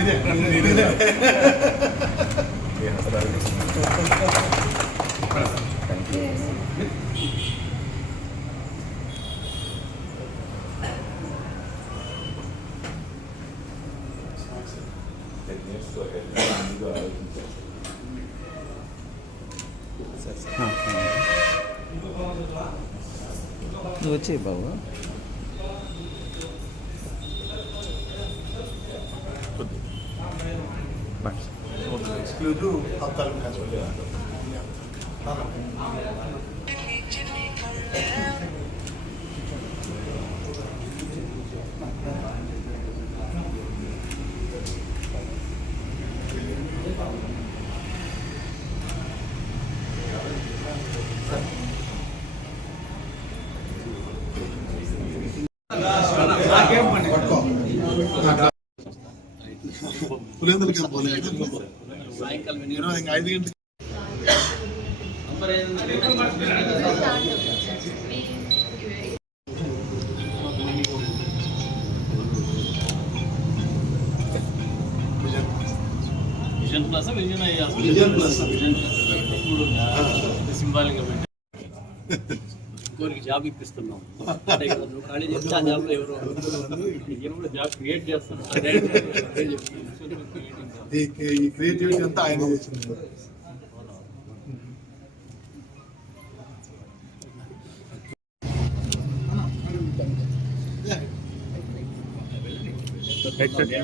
ఇదే, ఇదే. నువ్వు వచ్చే బాబు exclusive taluka హాస్పిటల్ పులిందలకి పోలే ఈరోజు ఇంకా ఐదు గంటలకి vision plus vision vision plus. Symbolic పెట్టి ఇంకోరికి జాబ్ ఇప్పిస్తున్నాం. అంతే కదా నువ్వు ఖాళీ చెప్తే ఆ జాబ్లో ఎవరు? జాబ్ క్రియేట్ చేస్తాను. అదే అదే చెప్తున్నాను. ఈ ఈ క్రియేటివిటీ అంతా ఆయన చేసింది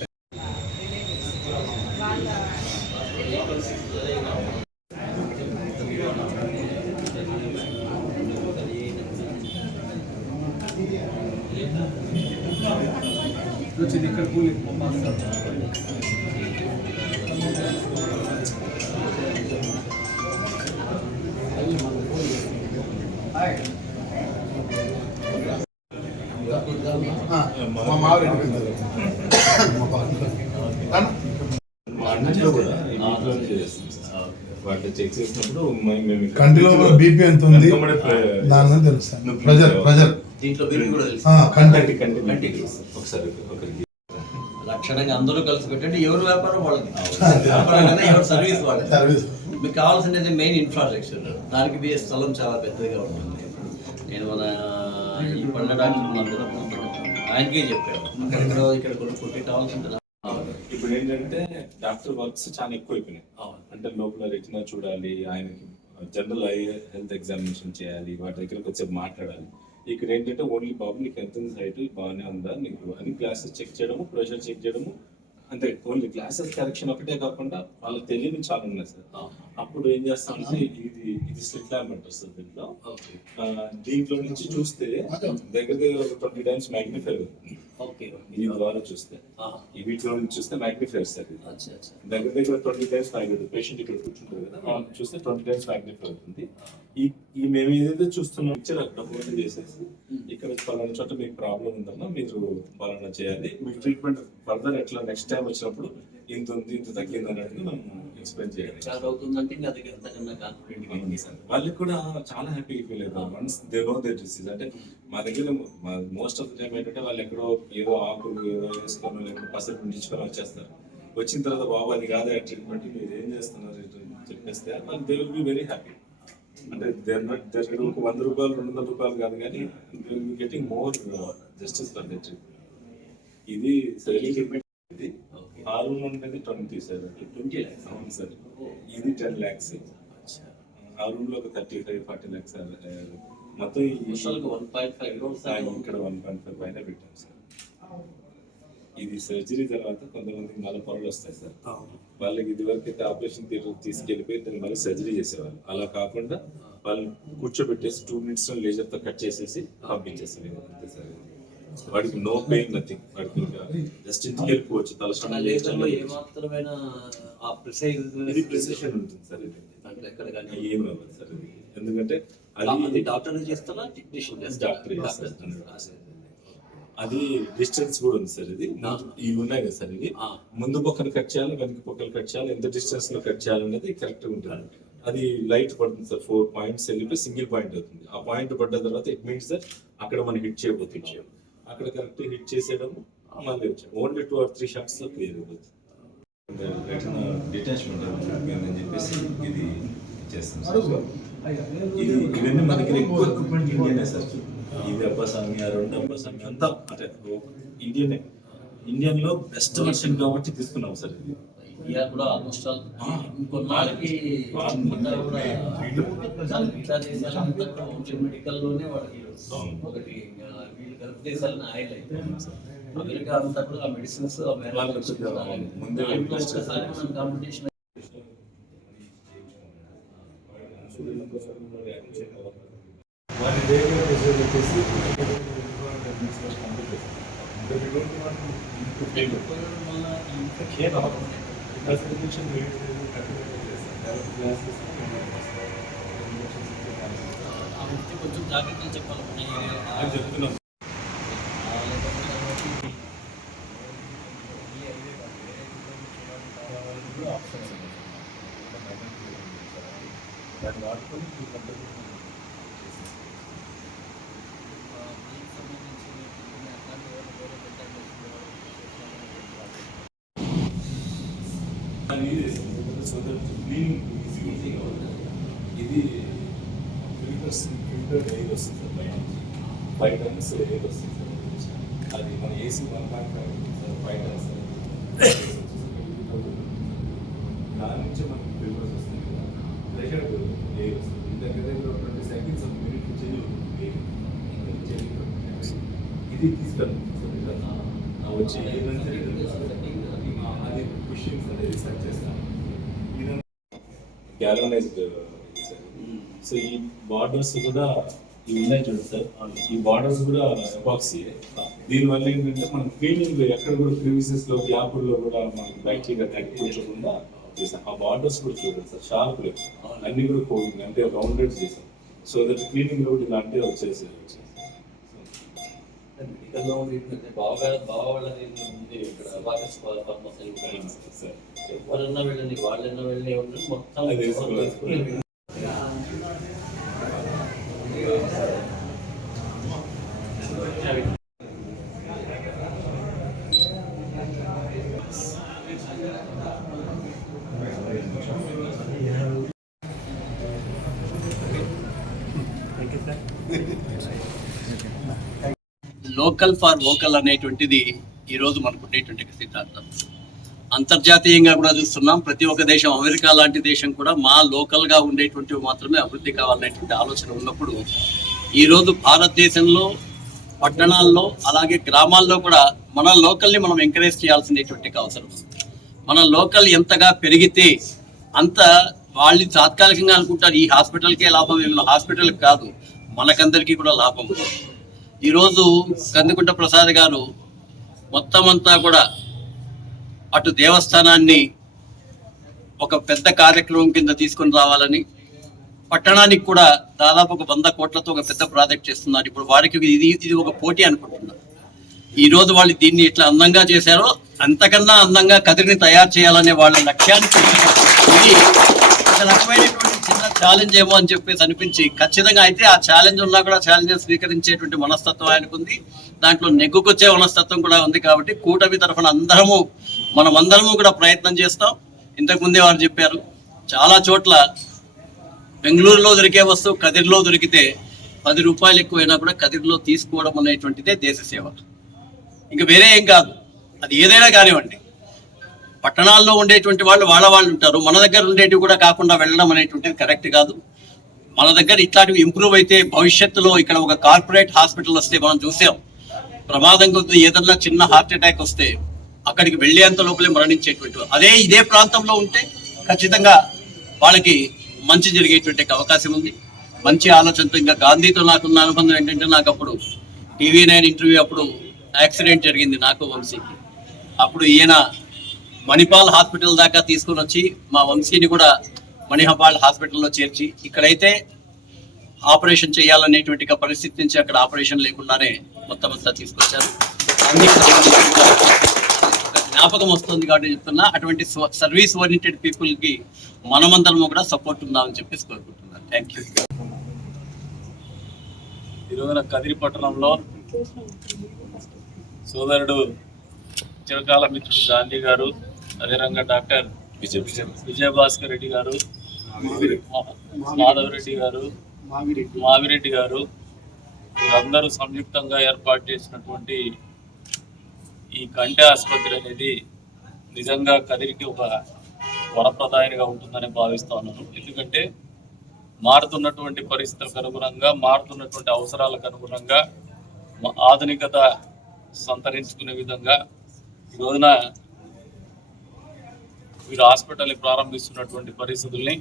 ఆ, మా మావిరెడ్డి పెద్దలు. మా బావ. రాను. ఇంట్లో కూడా చేస్తాం సార్. వాటిని చెక్ చేసినప్పుడు మ- మేము కంటిలో బీపీ ఎంత ఉంది? దాని గురించి తెలుసు నువ్వు ప్రెజర్ ప్రెజర్ దీంట్లో బీపీ కూడా తెలుసు. కంటి కంటి. ఒకసారి ఒకరికి లక్షణంగా అందరూ కలిసి పెట్టండి. ఎవరు వ్యాపారం వాళ్ళకి? వ్యాపారం ఎవరు సర్వీస్ వాళ్ళకి? సర్వీస్. మీకు కావాల్సింది మెయిన్ ఇన్ఫ్రాస్ట్రక్చర్ దానికి మీ స్థలం చాలా పెద్దగా ఉంటుంది. నేను మన ఈ మనందరం ఆయనకే చెప్పాను. అక్కడెక్కడో ఇక్కడ కొన్ని కొట్టి కావాల్సింది. ఇప్పుడు ఏంటంటే డాక్టర్ వర్క్స్ చాలా ఎక్కువ అయిపోయినాయి అవును. అంటే లోపల రెటినా చూడాలి ఆయనకి జనరల్ ఐ హెల్త్ ఎగ్జామినేషన్ చేయాలి వాటి దగ్గర కొంచెం మాట్లాడాలి. ఇక్కడ ఏంటంటే ఓన్లీ బాబు నీకు ఎంత సైట్ బాగానే ఉందా నీకు? అని గ్లాసెస్ చెక్ చేయడము ప్రెషర్ చెక్ చేయడము అంతే ఓన్లీ గ్లాసెస్ కరెక్షన్ ఒకటే కాకుండా వాళ్ళకి తెలియని చాలా ఉన్నాయి సార్. అప్పుడు ఏం చేస్తామంటే ఇది ఇది స్లిట్ ల్యాంప్ వస్తుంది దీంట్లో. దీంట్లో నుంచి చూస్తే దగ్గర దగ్గర ఒక ట్వంటీ టైమ్స్ మ్యాగ్నిఫైర్ ఓకే. ఈ ద్వారా చూస్తే. ఈ వీటిలో నుంచి చూస్తే మ్యాగ్నిఫైర్ సార్ ఇది అచ్చా. అచ్చా దగ్గర దగ్గర ట్వంటీ టైమ్స్ మ్యాగ్నిఫైర్ పేషెంట్ ఇక్కడ కూర్చుంటారు కదా వాళ్ళు చూస్తే ట్వంటీ టైమ్స్ మ్యాగ్నిఫైర్ అవుతుంది. ఈ ఈ మేము ఏదైతే చూస్తున్నాం పిక్చర్ అక్కడ ఫోటో చేసేసి ఇక్కడ పలానా చోట మీకు ప్రాబ్లం ఉందన్నా మీరు పలానా చేయాలి. మీకు ట్రీట్మెంట్ ఫర్దర్ ఎట్లా నెక్స్ట్ టైం వచ్చినప్పుడు ఇంత ఉంది ఇంత తగ్గింది అన్నట్టు మనం ఎక్స్ప్లెయిన్ చేయాలి. చాలా అవుతుందంటే ఇంకా అది అవును సార్. వాళ్ళకి కూడా చాలా హ్యాపీగా ఫీల్ అవుతారు once they know they disease అంటే మా దగ్గర మోస్ట్ ఆఫ్ ద టైం ఏంటంటే వాళ్ళు ఎక్కడో ఏదో ఆకులు ఏదో వేసుకొని లేకపోతే పసరు పండించుకొని వచ్చేస్తారు. వచ్చిన తర్వాత బాబు అది కాదు ఆ ట్రీట్మెంట్ మీరు ఏం చేస్తున్నారు? చెప్పేస్తే వాళ్ళు they will be very happy అంటే దేర్ నాట్ దేర్ ఒక వంద రూపాయలు రెండు వందల రూపాయలు కాదు కానీ they will getting more justice for the treatment ఇది. ఇది ఓకే ఆ రూమ్ ఉండేది ట్వంటీ సార్ ట్వంటీ ల్యాక్స్ అవును సార్. ఇది టెన్ ల్యాక్స్ ఆ రూమ్లో ఒక థర్టీ ఫైవ్ ఫార్టీ ల్యాక్స్ మొత్తం వన్ పాయింట్ ఫైవ్ ఇక్కడ వన్ పాయింట్ ఫైవ్ పైన పెట్టాం సార్ ఇది సర్జరీ తర్వాత కొంతమందికి మళ్ళీ పొరలు వస్తాయి సార్ వాళ్ళకి ఇదివరకు అయితే ఆపరేషన్ థియేటర్ తీసుకెళ్ళిపోయి దాన్ని మళ్ళీ సర్జరీ చేసేవాళ్ళు. అలా కాకుండా వాళ్ళు కూర్చోబెట్టేసి టూ మినిట్స్ లేజర్తో కట్ చేసేసి పంపించేస్తారు అంతే సార్ వాడికి నో పెయిన్ నథింగ్ వాడికి జస్ట్ ఇంటికి వెళ్ళిపోవచ్చు. తలస్నానం ఇది ప్రెసిషన్ ఉంటుంది సార్ ఇది. ఎక్కడ కానీ ఏం అవ్వదు సార్? ఎందుకంటే అది డాక్టర్ చేస్తారా? Technician doctor. అది డిస్టెన్స్ కూడా ఉంది సార్ ఇది. ఇవి ఉన్నాయి కదా సార్ ఇది. ముందు పక్కన కట్ చేయాలి వెనక పక్కన కట్ చేయాలి ఎంత డిస్టెన్స్లో కట్ చేయాలి అనేది కరెక్ట్ ఉంటుంది. అది లైట్ పడుతుంది సార్ ఫోర్ పాయింట్స్ వెళ్ళిపోయి సింగిల్ పాయింట్ అవుతుంది. ఆ పాయింట్ పడ్డ తర్వాత ఇట్ మీన్స్ దట్ అక్కడ మనం హిట్ చేయబోతుంది అక్కడ కరెక్ట్ హిట్ చేసేయడం మళ్ళీ వచ్చాం. ఓన్లీ టూ ఆర్ త్రీ షాట్స్లో క్లియర్ అయిపోతుంది. రెటినా డిటాచ్మెంట్ అని చెప్పేసి ఇది చేస్తాం సార్. ఇది ఇవన్నీ మన దగ్గర ఎక్కువ ఎక్విప్మెంట్ ఇండియనే సార్. ఇది అబ్బాసామి ఆ రెండు అబ్బాసామి అంతా అంటే ఇండియనే ఇండియన్. లో బెస్ట్ వర్షన్ కాబట్టి తీసుకున్నాం సార్ ఇది. ఇండియా కూడా ఆల్మోస్ట్ ఆల్ ఇంకొన్నాళ్ళకి అంతా కూడా మిగతా దేశాలు మెడికల్లోనే వాళ్ళకి ఒకటి వీళ్ళు గల్ఫ్ దేశాలని ఆయిల్ అయితే అమెరికా అంతా కూడా ఆ మెడిసిన్స్ వాళ్ళకి ముందే ఒకసారి మనం కాంపిటీషన్ వాటి రేడియో ప్రెషర్ వచ్చేసి కొంచెం జాగ్రత్తలు చెప్పాలి మన ఏరియా చెప్తున్నాం దాన్ని వాడుకొని ఇది ఫిల్టర్స్ ఫిల్టర్ ఎయిర్ వస్తుంది బయట ఫైవ్ టన్స్ ఎయిర్ వస్తుంది సార్ అది మన AC one point five five tons దాని నుంచి మనకి ఫిల్టర్స్ వస్తుంది కదా ప్రెషర్ ఎయిర్ వస్తుంది దగ్గర దగ్గర twenty seconds of minute change వచ్చే అది అనేది సెట్ చేస్తాను. గ్యాలనైజ్డ్ సో ఈ బార్డర్స్ కూడా ఇవి ఉన్నాయి చూడండి సార్ ఈ బార్డర్స్ కూడా ఎపాక్సీ దీని వల్ల ఏంటంటే మనం క్లీనింగ్ ఎక్కడ కూడా క్రీవిసెస్లో గ్యాపుల్లో కూడా మనకి బ్యాక్టీరియా తగ్గించకుండా చేసాం ఆ బార్డర్స్ కూడా చూడండి సార్ షార్ప్ అన్ని కూడా కోడింగ్ అంటే రౌండెడ్ చేసాం. సో దట్ క్లీనింగ్లో ఇలాంటివి వచ్చేసి వచ్చేసి మెడికల్లో ఏంటంటే బాగా బావాళ్ళది ఉంది. ఇక్కడ ఫార్మసీ సార్. ఎవరన్నా వెళ్ళండి వాళ్ళన్నా వెళ్ళి ఉండి మొత్తం వేసుకోవాలి. వేసుకుని లోకల్ ఫర్ వోకల్ అనేటువంటిది ఈరోజు మనకు ఉండేటువంటి సిద్ధాంతం. అంతర్జాతీయంగా కూడా చూస్తున్నాం. ప్రతి ఒక్క దేశం అమెరికా లాంటి దేశం కూడా మా లోకల్గా ఉండేటువంటివి మాత్రమే అభివృద్ధి కావాలనేటువంటి ఆలోచన ఉన్నప్పుడు ఈరోజు భారతదేశంలో పట్టణాల్లో అలాగే గ్రామాల్లో కూడా మన లోకల్ని మనం ఎంకరేజ్ చేయాల్సినటువంటి అవసరం. మన లోకల్ ఎంతగా పెరిగితే అంత వాళ్ళు తాత్కాలికంగా అనుకుంటారు ఈ హాస్పిటల్కే లాభం ఏమైనా హాస్పిటల్ కాదు. మనకందరికీ కూడా లాభం. ఈరోజు కందుకుంట ప్రసాద్ గారు మొత్తం అంతా కూడా అటు దేవస్థానాన్ని ఒక పెద్ద కార్యక్రమం కింద తీసుకొని రావాలని పట్టణానికి కూడా దాదాపు ఒక వంద కోట్లతో ఒక పెద్ద ప్రాజెక్ట్ చేస్తున్నారు. ఇప్పుడు వారికి ఇది ఇది ఒక పోటీ అనుకుంటున్నారు ఈరోజు వాళ్ళు దీన్ని ఇట్లా అందంగా చేశారో అంతకన్నా అందంగా కదిరిని తయారు చేయాలనే వాళ్ళ లక్ష్యాన్ని ఇది ఒక రకమైనటువంటి ఛాలెంజ్ ఏమో అని చెప్పేసి అనిపించి ఖచ్చితంగా అయితే ఆ ఛాలెంజ్ ఉన్నా కూడా ఛాలెంజ్ స్వీకరించేటువంటి మనస్తత్వం ఆయనకుంది దాంట్లో నెగ్గుకొచ్చే మనస్తత్వం కూడా ఉంది కాబట్టి కూటమి తరఫున అందరము మనం అందరము కూడా ప్రయత్నం చేస్తాం. ఇంతకు ముందే వారు చెప్పారు చాలా చోట్ల బెంగళూరులో దొరికే వస్తువు కదిరిలో దొరికితే పది రూపాయలు ఎక్కువైనా కూడా కదిరిలో తీసుకోవడం అనేటువంటిదే దేశ సేవ. ఇంకా వేరే ఏం కాదు అది ఏదైనా కానివ్వండి. పట్టణాల్లో ఉండేటువంటి వాళ్ళు వాళ్ళ వాళ్ళు ఉంటారు. మన దగ్గర ఉండేటివి కూడా కాకుండా వెళ్ళడం అనేటువంటిది కరెక్ట్ కాదు. మన దగ్గర ఇట్లాంటివి ఇంప్రూవ్ అయితే భవిష్యత్తులో ఇక్కడ ఒక కార్పొరేట్ హాస్పిటల్ వస్తే మనం చూసాం. ప్రమాదం కొద్ది ఏదన్నా చిన్న హార్ట్ అటాక్ వస్తే అక్కడికి వెళ్ళేంత లోపలే మరణించేటువంటి అదే ఇదే ప్రాంతంలో ఉంటే ఖచ్చితంగా వాళ్ళకి మంచి జరిగేటువంటి అవకాశం ఉంది. మంచి ఆలోచనతో ఇంకా గాంధీతో నాకున్న అనుబంధం ఏంటంటే నాకు అప్పుడు టీవీ నైన్ ఇంటర్వ్యూ అప్పుడు యాక్సిడెంట్ జరిగింది నాకు వంశీకి. అప్పుడు ఈయన మణిపాల్ హాస్పిటల్ దాకా తీసుకుని వచ్చి మా వంశీని కూడా మణిపాల్ హాస్పిటల్లో చేర్చి ఇక్కడైతే ఆపరేషన్ చేయాలనేటువంటి పరిస్థితి నుంచి అక్కడ ఆపరేషన్ లేకుండానే మొత్తం అంతా తీసుకొచ్చారు. జ్ఞాపకం వస్తుంది కాబట్టి చెప్తున్నా అటువంటి సర్వీస్ ఓరియంటెడ్ పీపుల్కి మనమందరము కూడా సపోర్ట్ ఉందామని చెప్పేసి కోరుకుంటున్నాను. Thank you. ఈ రోజున కదిరి పట్టణంలో సోదరుడు చిరకాల మిత్రుడు గాంధీ గారు అదేవిధంగా డాక్టర్ విజయభాస్కర్ రెడ్డి గారు మాధవ్ రెడ్డి గారు మావిరెడ్డి గారు వీరందరూ సంయుక్తంగా ఏర్పాటు చేసినటువంటి ఈ కంటి ఆసుపత్రి అనేది నిజంగా కదిరికి ఒక వరప్రదాయనిగా ఉంటుందని భావిస్తా ఉన్నాను. ఎందుకంటే మారుతున్నటువంటి పరిస్థితులకు అనుగుణంగా మారుతున్నటువంటి అవసరాలకు అనుగుణంగా ఆధునికత సంతరించుకునే విధంగా ఈ రోజున వీరు హాస్పిటల్ని ప్రారంభిస్తున్నటువంటి పరిస్థితుల్ని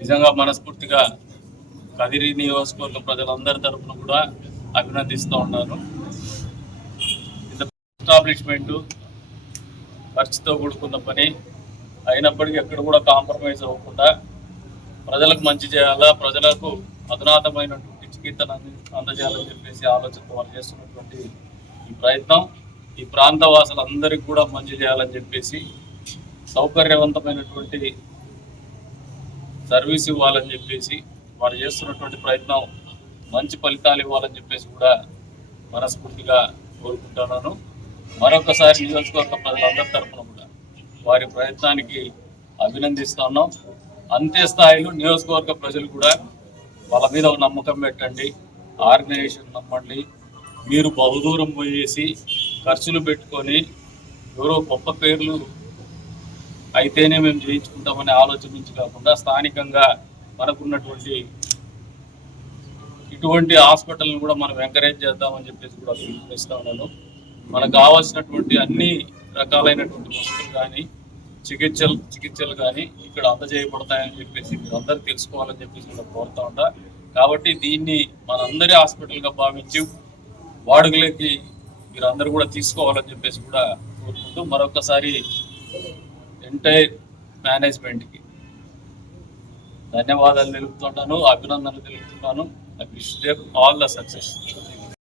నిజంగా మనస్ఫూర్తిగా కదిరి నియోజకవర్గ ప్రజలందరి తరఫున కూడా అభినందిస్తూ ఉన్నాను ఇంత ఎస్టాబ్లిష్మెంటు ఖర్చుతో కూడుకున్న పని అయినప్పటికీ ఎక్కడ కూడా కాంప్రమైజ్ అవ్వకుండా ప్రజలకు మంచి చేయాలా ప్రజలకు అధునాతమైనటువంటి చికిత్సను అంది అందజేయాలని చెప్పేసి ఆలోచనతో వాళ్ళు చేస్తున్నటువంటి ఈ ప్రయత్నం. ఈ ప్రాంత వాసులందరికీ కూడా మంచి చేయాలని చెప్పేసి సౌకర్యవంతమైనటువంటి సర్వీస్ ఇవ్వాలని చెప్పేసి వారు చేస్తున్నటువంటి ప్రయత్నం మంచి ఫలితాలు ఇవ్వాలని చెప్పేసి కూడా మనస్ఫూర్తిగా కోరుకుంటున్నాను. మరొకసారి నియోజకవర్గ ప్రజలందరి తరఫున కూడా వారి ప్రయత్నానికి అభినందిస్తున్నాం. అంతే స్థాయిలో నియోజకవర్గ ప్రజలు కూడా వాళ్ళ మీద నమ్మకం పెట్టండి ఆర్గనైజేషన్ నమ్మండి. మీరు బహుదూరం పోయేసి ఖర్చులు పెట్టుకొని ఎవరో గొప్ప పేర్లు అయితేనే మేము చేయించుకుంటామనే ఆలోచన నుంచి కాకుండా స్థానికంగా మనకున్నటువంటి ఇటువంటి హాస్పిటల్ని కూడా మనం ఎంకరేజ్ చేద్దామని చెప్పేసి కూడా పిలుపునిస్తా ఉన్నాను. మనకు కావాల్సినటువంటి అన్ని రకాలైనటువంటి వసతులు కానీ చికిత్సలు చికిత్సలు కానీ ఇక్కడ అందజేయబడతాయని చెప్పేసి మీరు అందరూ తెలుసుకోవాలని చెప్పేసి కూడా కోరుతా ఉంటా కాబట్టి దీన్ని మనందరి హాస్పిటల్గా భావించి వాడుకలకి మీరు అందరూ కూడా తీసుకోవాలని చెప్పేసి కూడా కోరుకుంటూ మరొకసారి ఎంటైర్ మేనేజ్మెంట్కి ధన్యవాదాలు తెలుపుతుంటాను అభినందనలు తెలుపుతున్నాను. I wish all the success